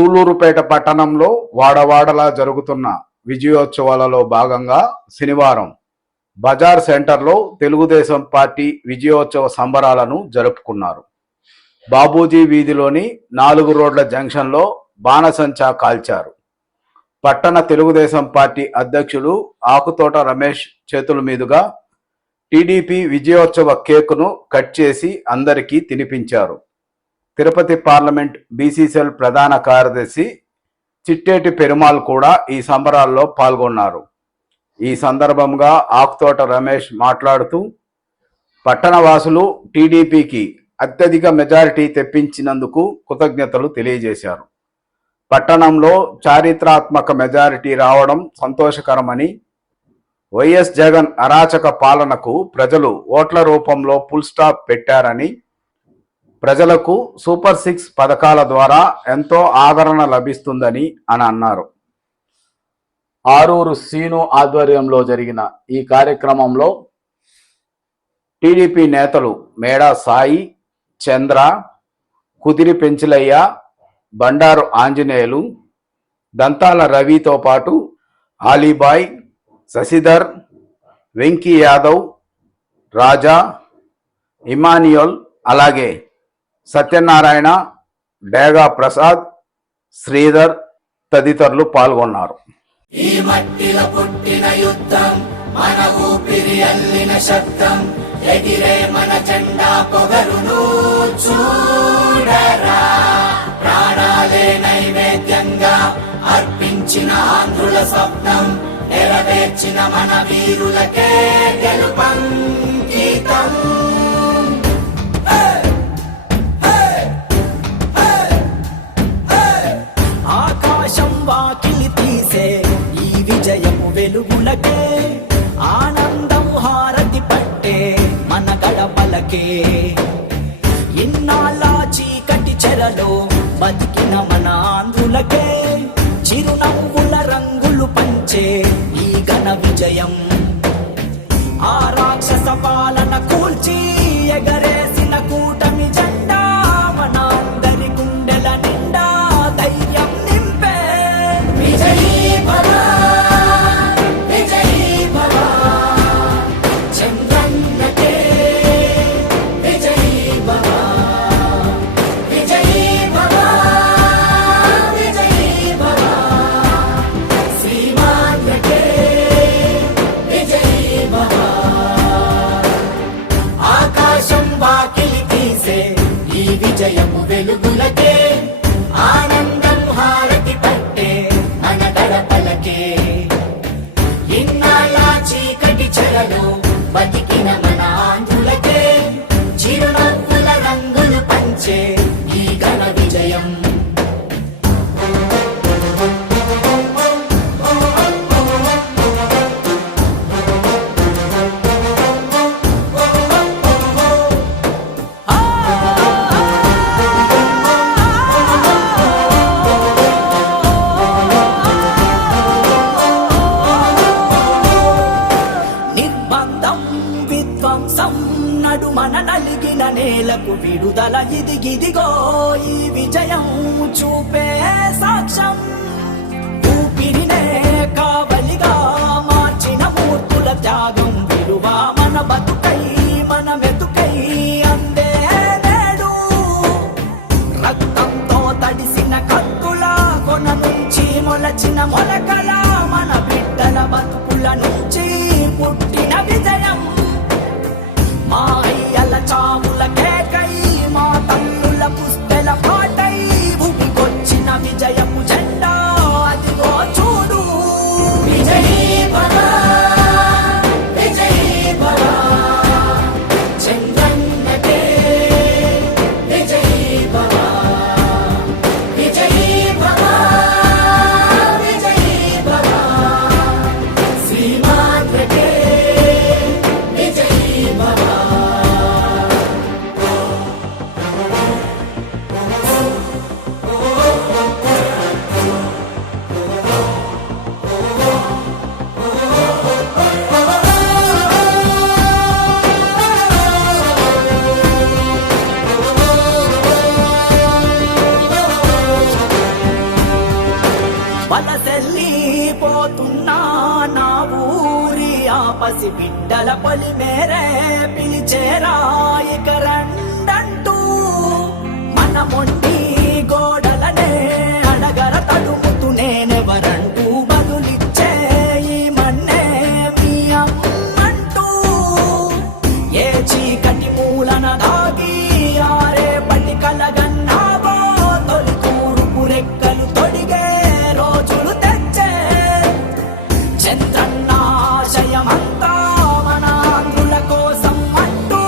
సూళ్లూరుపేట పట్టణంలో వాడవాడలా జరుగుతున్న విజయోత్సవాలలో భాగంగా శనివారం బజార్ సెంటర్లో తెలుగుదేశం పార్టీ విజయోత్సవ సంబరాలను జరుపుకున్నారు. బాబూజీ వీధిలోని 4 రోడ్ల జంక్షన్లో బాణసంచా కాల్చారు. పట్టణ తెలుగుదేశం పార్టీ అధ్యక్షులు ఆకుతోట రమేష్ చేతుల మీదుగా టీడీపీ విజయోత్సవ కేకును కట్ చేసి అందరికీ తినిపించారు. తిరుపతి పార్లమెంట్ బీసీసీఎల్ ప్రధాన కార్యదర్శి చిట్టేటి పెరుమాల్ కూడా ఈ సంబరాల్లో పాల్గొన్నారు. ఈ సందర్భంగా ఆకుతోట రమేష్ మాట్లాడుతూ పట్టణవాసులు టీడీపీకి అత్యధిక మెజారిటీ తెప్పించినందుకు కృతజ్ఞతలు తెలియజేశారు. పట్టణంలో చారిత్రాత్మక మెజారిటీ రావడం సంతోషకరమని, వైఎస్ జగన్ అరాచక పాలనకు ప్రజలు ఓట్ల రూపంలో ఫుల్ స్టాప్ పెట్టారని, ప్రజలకు సూపర్ 6 పథకాల ద్వారా ఎంతో ఆదరణ లభిస్తుందని అన్నారు. ఆరూరు సీను ఆధ్వర్యంలో జరిగిన ఈ కార్యక్రమంలో టీడీపీ నేతలు మేడా సాయి, చంద్ర, కుదిరి పెంచిలయ్య, బండారు ఆంజనేయులు, దంతాల రవితో పాటు ఆలీబాయ్, శశిధర్, వెంకీ యాదవ్, రాజా, ఇమాన్యుయల్, అలాగే సత్యనారాయణ, డేగా ప్రసాద్, శ్రీధర్ తదితరులు పాల్గొన్నారు. ఈ మట్టిలో పుట్టిన యుద్ధం, మన ఊపిరి అల్లిన శబ్దం, ఎగిరే మన జెండా పొగరును చూడరా. ప్రాణాలే నైవేద్యంగా అర్పించిన ఆంధ్రుల స్వప్నం, నెరవేర్చిన మన వీరులకే గెలుపంకితం. ఆకాశం వాకిలి తీసే ఈ విజయము వెలుగులకే, ఆనందం హారతి పట్టే మన గడపలకే. ఇన్నాళ్ళ చీకటి చెరలో బతికిన మన ఆంధ్రులకే, చిరునవ్వుల రంగులు పంచే ఈ ఘన విజయం. ఆ రాక్షస పాలన కూల్చి ఎగరేసిన కూటమి జెండా, మన అందరి గుండెల నిండా ధైర్యం నింపే. విజయీ భవ, విజయీ భవ, చంద్రన్నకే విజయీ భవ, విజయీ భవ, విజయీ భవ, శ్రీమాన్యకే విజయీ భవ. ఆకాశం వాకిలి తీసే ఈ విజయము వెలుగులకే, ఆనందం హారతి పట్టే మన గడపలకే. ఇన్నాళ్ళ చీకటి చెరలో బతికిన మన ఆంధ్రులకే, చిరునవ్వుల రంగులు పంచే ఈ ఘన విజయం. నిర్బంధం విధ్వంసం నడుమన నలిగిన నేలకు విడుదల, ఇదిగిదిగో ఈ విజయం చూపే సాక్ష్యం. ఊపిరినే కావలిగా మార్చిన మూర్తుల త్యాగం విలువ, మన బతుకై మన మెతుకై అందే నేడు. రక్తంతో తడిసిన కత్తుల కొన నుంచి మొలచిన మొలకల, మన బిడ్డల బతుకుల నుంచి పుట్టిన విజయం. మా అయ్యల చావుల కేకై, మా తల్లుల పుస్తెల పాటై భూమికొచ్చిన విజయము జెండా అదిగో చూడు. విజయీ భవ, విజయీ బిడ్డల పొలి మేరే పిలిచేరా ఇక రండంటూ మన మొండి గోడలనే అడగర తడుముతూ నేనెవరంటూ బదులిచ్చే ఈ మన్నే మీ అమ్మంటూ ఏ చీకటి మూలన దాగి ఆరే పటి కలగన్నావో తొలి కూరుపు రెక్కలు తొడిగే రోజులు తెచ్చే చంద్రన్నాశయమంతా మన ఆంధ్రుల కోసం అంటూ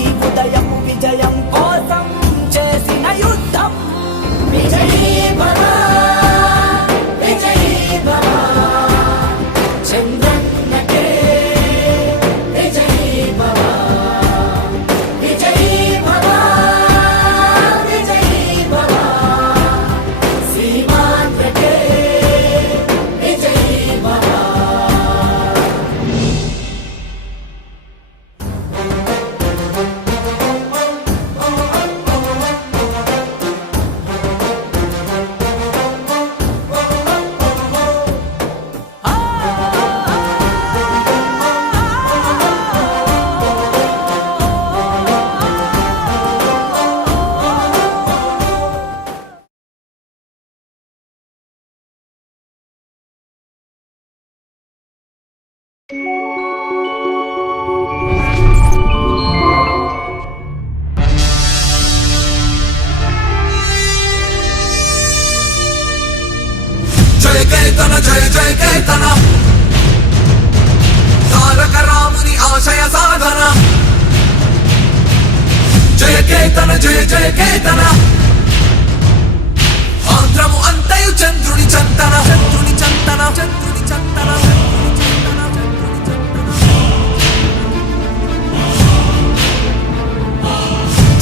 ఈ ఉదయపు విజయం కోసం చేసిన యుద్ధం విజయీ భవ విజయీ భవ చంద్రన్నకే విజయీ భవ విజయీ భవ విజయీ భవ సీమాంధ్రకే విజయీ భవ జయ కేతన జయ జయ కేతన తారక రాముని ఆశయ సాధన జయ కేతన జయ జయ కేతన ఆంధ్రము అంతయు చంద్రుని చంతన చంద్రుని చంతన చంద్రుని చంతన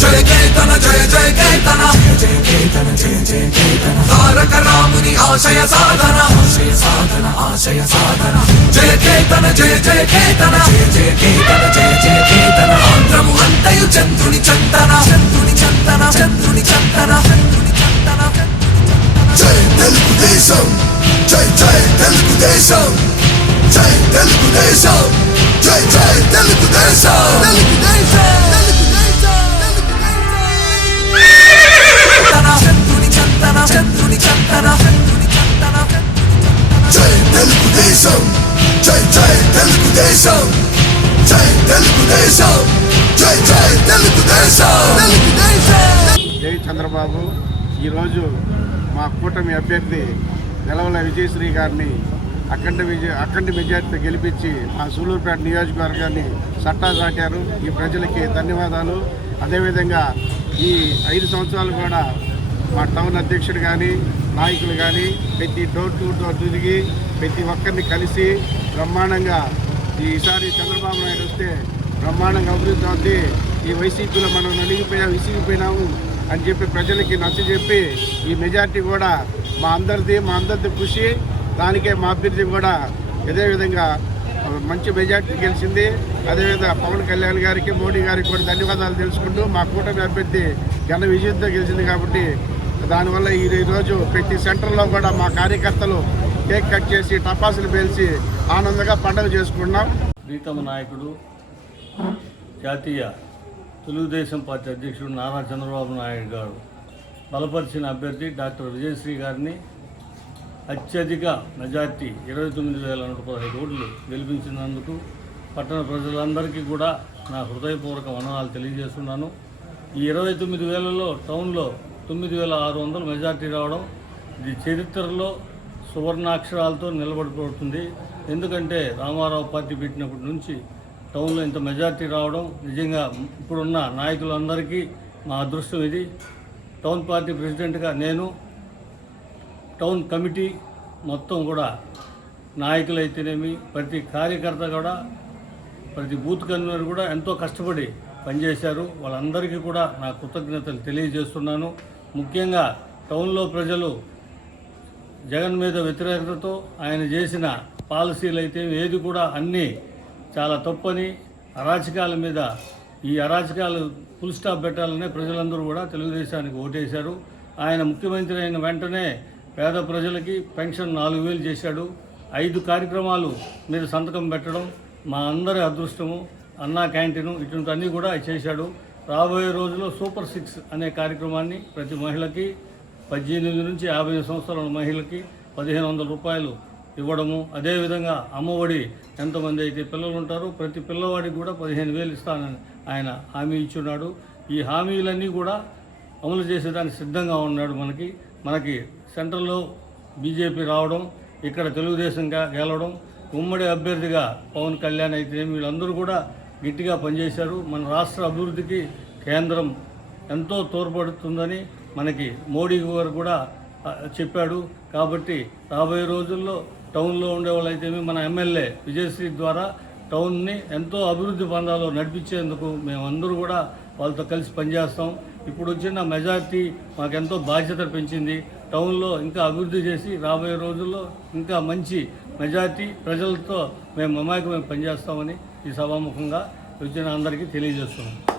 జయ కేతన జయ జయ కేతన జయ కేతన జయ జయ కేతన తారక రాముని ఆశయ సాధన ఆశయ సాధన ఆశయ సాధన జయ కేతన జయ జయ కేతన జయ జయ కేతన జయ జయ కేతన ఆంధ్రము అంతయు చంద్రుని చంతన చంద్రుని చంతన చంద్రుని చంతన చంద్రుని చంతన జై తెలుగుదేశం జై జై తెలుగుదేశం జై తెలుగుదేశం జై జై తెలుగుదేశం తెలుగుదేశం చంద్రుని చంతన చంద్రుని చంతన చంద్రుని చంతన జై తెలుగుదేశం జై జై తెలుగుదేశం జై తెలుగుదేశం జై జై తెలుగుదేశం తెలుగుదేశం జై చంద్రబాబు. ఈరోజు మా కూటమి అభ్యర్థి వెలవల విజయశ్రీ గారిని అఖండ మెజార్టీతో గెలిపించి మా సూలూరుపేట నియోజకవర్గాన్ని సట్టా చాటారు. ఈ ప్రజలకి ధన్యవాదాలు. అదేవిధంగా ఈ 5 సంవత్సరాలు కూడా మా టౌన్ అధ్యక్షుడు కానీ నాయకులు కానీ ప్రతి డోర్ టు డోర్ తిరిగి ప్రతి ఒక్కరిని కలిసి బ్రహ్మాండంగా ఈసారి చంద్రబాబు నాయుడు వస్తే బ్రహ్మాండంగా అభివృద్ధి అవుతుంది, ఈ వైసీపీలో మనం విసిగిపోయినాము అని చెప్పి ప్రజలకి నచ్చజెప్పి ఈ మెజార్టీ కూడా మా అందరిది కృషి. దానికే మా అభ్యర్థి కూడా ఇదే విధంగా మంచి మెజార్టీ గెలిచింది. అదేవిధంగా పవన్ కళ్యాణ్ గారికి మోడీ గారికి కూడా ధన్యవాదాలు తెలుసుకుంటూ మా కూటమి అభ్యర్థి ఘన విజయంతో గెలిచింది కాబట్టి దానివల్ల ఈరోజు ప్రతి సెంటర్లో కూడా మా కార్యకర్తలు కేక్ కట్ చేసి టపాసులు పేల్చి ఆనందంగా పండుగ చేసుకుంటున్నాం. ప్రీతమ నాయకుడు జాతీయ తెలుగుదేశం పార్టీ అధ్యక్షుడు నారా చంద్రబాబు నాయుడు గారు బలపరిచిన అభ్యర్థి డాక్టర్ విజయశ్రీ గారిని అత్యధిక మెజార్టీ 29,115 ఓట్లు గెలిపించినందుకు పట్టణ ప్రజలందరికీ కూడా నా హృదయపూర్వక వందనాలు తెలియజేస్తున్నాను. ఈ 29,000లో టౌన్లో 9,600 మెజార్టీ రావడం ఇది చరిత్రలో సువర్ణాక్షరాలతో నిలబడిపోతుంది. ఎందుకంటే రామారావు పార్టీ పెట్టినప్పటి నుంచి టౌన్లో ఇంత మెజార్టీ రావడం నిజంగా ఇప్పుడున్న నాయకులందరికీ మా అదృష్టం. ఇది టౌన్ పార్టీ ప్రెసిడెంట్గా నేను, టౌన్ కమిటీ మొత్తం కూడా నాయకులైతేనేమి ప్రతి కార్యకర్త కూడా ప్రతి బూత్ కన్వీనర్ కూడా ఎంతో కష్టపడి పనిచేశారు. వాళ్ళందరికీ కూడా నా కృతజ్ఞతలు తెలియజేస్తున్నాను. ముఖ్యంగా టౌన్లో ప్రజలు జగన్ మీద వ్యతిరేకతతో ఆయన చేసిన పాలసీలు అయితే ఏది కూడా అన్నీ చాలా తప్పని అరాచకాల మీద ఈ అరాచకాలు ఫుల్ స్టాప్ పెట్టాలనే ప్రజలందరూ కూడా తెలుగుదేశానికి ఓటేశారు. ఆయన ముఖ్యమంత్రి అయిన వెంటనే పేద ప్రజలకి పెన్షన్ 4,000 చేశాడు. 5 కార్యక్రమాలు మీద సంతకం పెట్టడం, మా అందరి అదృష్టము. అన్నా క్యాంటీను ఇటువంటి అన్నీ కూడా చేశాడు. రాబోయే రోజుల్లో సూపర్ 6 అనే కార్యక్రమాన్ని ప్రతి మహిళకి 18 నుంచి 50 సంవత్సరాల మహిళకి 1500 రూపాయలు ఇవ్వడము, అదేవిధంగా అమ్మఒడి ఎంతమంది అయితే పిల్లలు ఉంటారో ప్రతి పిల్లవాడికి కూడా 15,000 ఇస్తానని ఆయన హామీ ఇచ్చున్నాడు. ఈ హామీలన్నీ కూడా అమలు చేసేదానికి సిద్ధంగా ఉన్నాడు. మనకి సెంట్రల్లో బీజేపీ రావడం, ఇక్కడ తెలుగుదేశంగా గెలవడం, ఉమ్మడి అభ్యర్థిగా పవన్ కళ్యాణ్ అయితే వీళ్ళందరూ కూడా గట్టిగా పనిచేశారు. మన రాష్ట్ర అభివృద్ధికి కేంద్రం ఎంతో తోడ్పడుతుందని మనకి మోడీ గారు కూడా చెప్పాడు. కాబట్టి రాబోయే రోజుల్లో టౌన్లో ఉండే వాళ్ళైతే మన ఎమ్మెల్యే విజయశ్రీ ద్వారా టౌన్ని ఎంతో అభివృద్ధి పందాలో నడిపించేందుకు మేమందరూ కూడా వాళ్ళతో కలిసి పనిచేస్తాం. ఇప్పుడు వచ్చిన మెజార్టీ మాకెంతో బాధ్యత పెంచింది. టౌన్లో ఇంకా అభివృద్ధి చేసి రాబోయే రోజుల్లో ఇంకా మంచి మెజార్టీ ప్రజలతో మేము మమాయికం పనిచేస్తామని ఈ సభాముఖంగా వచ్చిన అందరికీ తెలియజేస్తున్నాం.